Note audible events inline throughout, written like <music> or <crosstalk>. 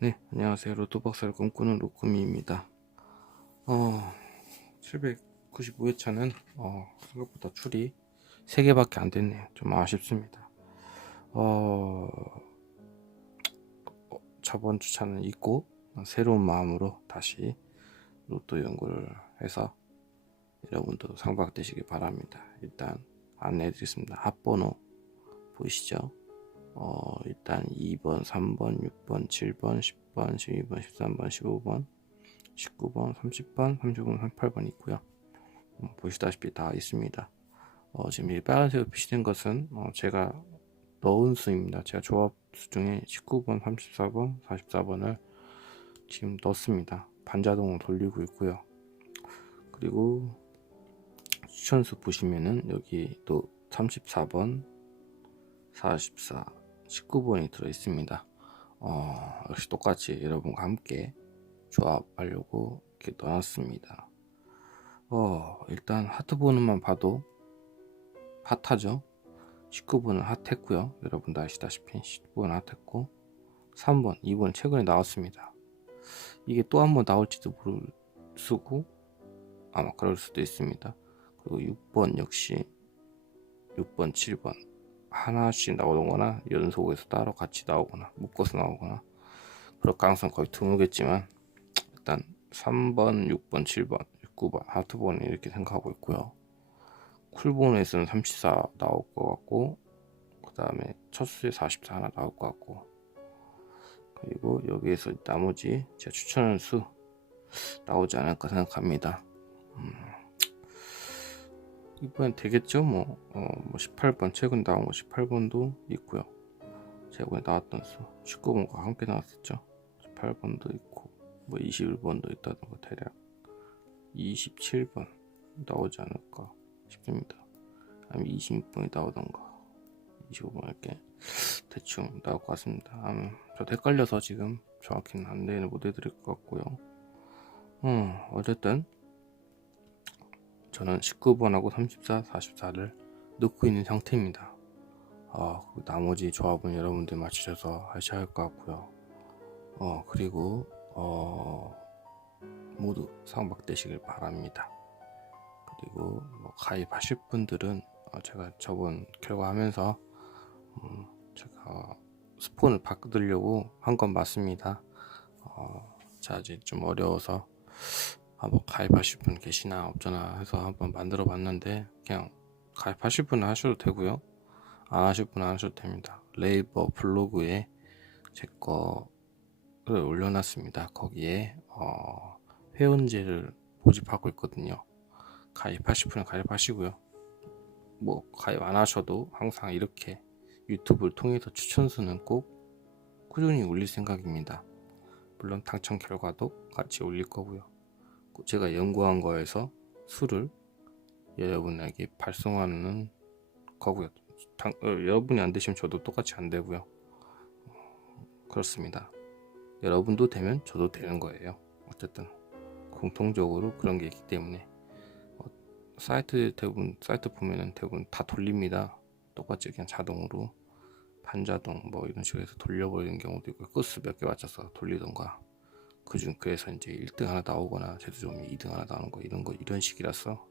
네, 안녕하세요. 로또 박사를 꿈꾸는 로꾸미입니다. 어, 795회차는 어, 생각보다 출이 3개밖에 안 됐네요. 좀 아쉽습니다. 어, 어, 저번 주차는 잊고 새로운 마음으로 다시 로또 연구를 해서 여러분도 상박되시기 바랍니다. 일단 안내해 드리겠습니다. 합번호 보이시죠? 어, 일단 2번, 3번, 6번, 7번, 10번, 12번, 13번, 15번, 19번, 30번, 35번, 38번 있고요. 음, 보시다시피 다 있습니다. 어, 지금 이 빨간색으로 표시된 것은 어, 제가 넣은 수입니다. 제가 조합 수 중에 19번, 34번, 44번을 지금 넣습니다. 반자동으로 돌리고 있고요. 그리고 추천수 보시면은 여기 또 34번, 44, 19번이 들어 있습니다. 어, 역시 똑같이 여러분과 함께 조합하려고 이렇게 넣어놨습니다. 어, 일단 하트 번호만 봐도 핫하죠? 19번은 핫했고요. 여러분도 아시다시피 19번은 핫했고 3번, 2번 최근에 나왔습니다. 이게 또 한 번 나올지도 모를 수고 아마 그럴 수도 있습니다. 그리고 6번 역시 6번, 7번 하나씩 나오거나 연속해서 따로 같이 나오거나 묶어서 나오거나 그럴 가능성 거의 드물겠지만 일단 3번, 6번, 7번, 9번 하트번이 이렇게 생각하고 있고요. 쿨본에서는 34 나올 것 같고 그 다음에 첫 수에 44 하나 나올 것 같고 그리고 여기에서 나머지 제가 추천하는 수 나오지 않을까 생각합니다. 음, 이번엔 되겠죠? 뭐, 어, 뭐 18번 최근 나온 거 18번도 있고요. 최근에 나왔던 수 19번과 함께 나왔었죠. 18번도 있고 뭐 21번도 있다던가 대략 27번 나오지 않을까 싶습니다. 아니면 26번이 나오던가 25번 이렇게 대충 나올 것 같습니다. 저도 헷갈려서 지금 정확히는 안내를 못 해드릴 것 같고요. 음, 어쨌든 저는 19번하고 34, 44를 넣고 있는 상태입니다. 어, 그 나머지 조합은 여러분들 맞추셔서 하셔야 할 것 같고요. 어, 그리고 어, 모두 상박되시길 바랍니다. 그리고 뭐 가입하실 분들은 어, 제가 저번 결과 하면서 음, 제가 스폰을 바꾸려고 한 건 맞습니다. 어, 자 이제 좀 어려워서 한번 가입하실 분 계시나 없잖아 해서 한번 만들어 봤는데 그냥 가입하실 분은 하셔도 되고요. 안 하실 분은 안 하셔도 됩니다. 레이버 블로그에 제 거를 올려놨습니다. 거기에 어, 회원제를 모집하고 있거든요. 가입하실 분은 가입하시고요. 뭐 가입 안 하셔도 항상 이렇게 유튜브를 통해서 추천수는 꼭 꾸준히 올릴 생각입니다. 물론 당첨 결과도 같이 올릴 거고요 제가 연구한 거에서 수를 여러분에게 발송하는 거고요. 당, 어, 여러분이 안 되시면 저도 똑같이 안 되고요. 그렇습니다. 여러분도 되면 저도 되는 거예요. 어쨌든 공통적으로 그런 게 있기 때문에 어, 사이트 대부분 사이트 보면은 대부분 다 돌립니다. 똑같이 그냥 자동으로 반자동 뭐 이런 식으로 해서 돌려버리는 경우도 있고 끝수 몇 개 맞춰서 돌리던가 그중 그래서 이제 1등 하나 나오거나 제도점이 2등 하나 나오는 거 이런 거 이런 식이라서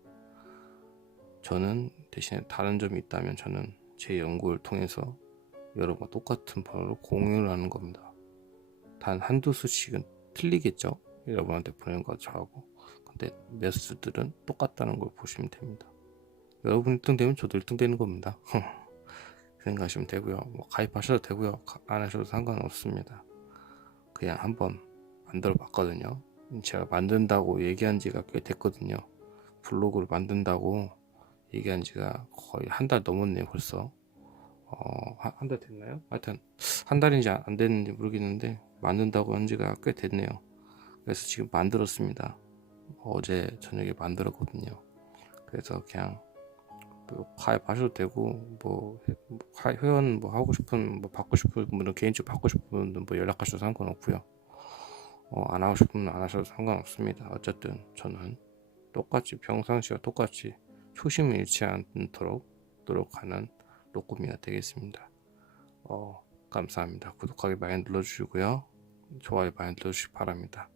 저는 대신에 다른 점이 있다면 저는 제 연구를 통해서 여러분과 똑같은 번호를 공유를 하는 겁니다. 단 한두 수씩은 틀리겠죠? 여러분한테 보내는 거 저하고 근데 몇 수들은 똑같다는 걸 보시면 됩니다. 여러분 1등 되면 저도 1등 되는 겁니다. <laughs> 생각하시면 되고요. 뭐 가입하셔도 되고요. 안 하셔도 상관없습니다. 그냥 한번 만들어 봤거든요. 제가 만든다고 얘기한 지가 꽤 됐거든요. 블로그를 만든다고 얘기한 지가 거의 한 달 넘었네요, 벌써. 어, 한 달 됐나요? 하여튼, 한 달인지 안 됐는지 모르겠는데, 만든다고 한 지가 꽤 됐네요. 그래서 지금 만들었습니다. 어제 저녁에 만들었거든요. 그래서 그냥, 뭐 가입하셔도 되고, 뭐, 회원 뭐 하고 싶은, 뭐 받고 싶은 분은 개인적으로 받고 싶은 분은 뭐 연락하셔도 상관없고요. 어, 안 하고 싶으면 안 하셔도 상관없습니다. 어쨌든 저는 똑같이 평상시와 똑같이 초심을 잃지 않도록 노력하는 로꼬미가 되겠습니다. 어, 감사합니다. 구독하기 많이 눌러주시고요. 좋아요 많이 눌러주시기 바랍니다.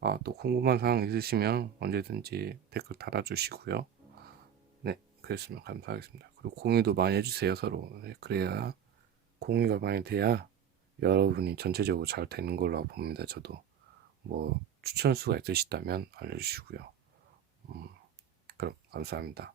아, 또 궁금한 사항 있으시면 언제든지 댓글 달아주시고요. 네, 그랬으면 감사하겠습니다. 그리고 공유도 많이 해주세요, 서로. 네, 그래야 공유가 많이 돼야 여러분이 전체적으로 잘 되는 걸로 봅니다, 저도. 뭐, 추천수가 있으시다면 알려주시고요. 음, 그럼 감사합니다.